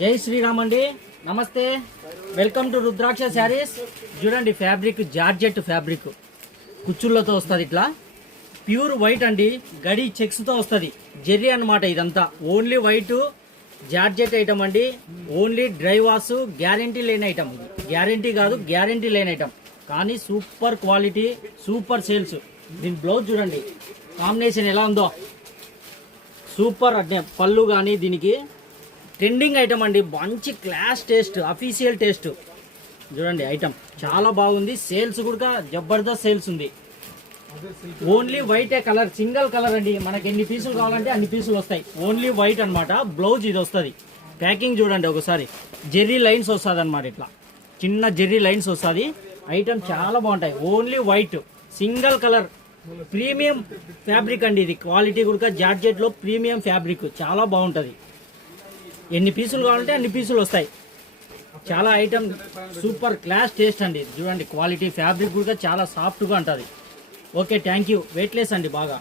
జై శ్రీరామ్ అండి, నమస్తే, వెల్కమ్ టు రుద్రాక్ష శారీస్. చూడండి ఫ్యాబ్రిక్ జార్జెట్ ఫ్యాబ్రిక్ కుచ్చుళ్ళతో వస్తుంది, ఇట్లా ప్యూర్ వైట్ అండి, గడి చెక్స్తో వస్తుంది, జెర్రీ అనమాట. ఇదంతా ఓన్లీ వైట్ జార్జెట్ ఐటమ్ అండి, ఓన్లీ డ్రై వాష్ గ్యారంటీ లేని ఐటమ్. గ్యారంటీ కాదు, గ్యారంటీ లేని ఐటమ్, కానీ సూపర్ క్వాలిటీ, సూపర్ సేల్స్. దీని బ్లౌజ్ చూడండి కాంబినేషన్ ఎలా ఉందో, సూపర్. అంటే పళ్ళు కానీ దీనికి ట్రెండింగ్ ఐటమ్ అండి, మంచి క్లాస్ టేస్ట్, అఫీషియల్ టేస్ట్. చూడండి ఐటమ్ చాలా బాగుంది, సేల్స్ కూడా జబర్దస్త్ సేల్స్ ఉంది. ఓన్లీ వైటే కలర్, సింగిల్ కలర్ అండి. మనకి ఎన్ని పీసులు కావాలంటే అన్ని పీసులు వస్తాయి. ఓన్లీ వైట్ అనమాట. బ్లౌజ్ ఇది వస్తుంది. ప్యాకింగ్ చూడండి ఒకసారి, జెర్రీ లైన్స్ వస్తుంది అనమాట, ఇట్లా చిన్న జెర్రీ లైన్స్ వస్తుంది. ఐటమ్ చాలా బాగుంటాయి. Only white single colour, premium fabric అండి. ఇది క్వాలిటీ కూడా జార్జెట్లో ప్రీమియం ఫ్యాబ్రిక్, చాలా బాగుంటుంది. ఎన్ని పీసులు కావాలంటే అన్ని పీసులు వస్తాయి. చాలా ఐటమ్ సూపర్ క్లాస్ టేస్ట్ అండి. చూడండి క్వాలిటీ, ఫ్యాబ్రిక్ కూడా చాలా సాఫ్ట్గా ఉంటుంది. Okay, thank you. వెయిట్లెస్ అండి బాగా.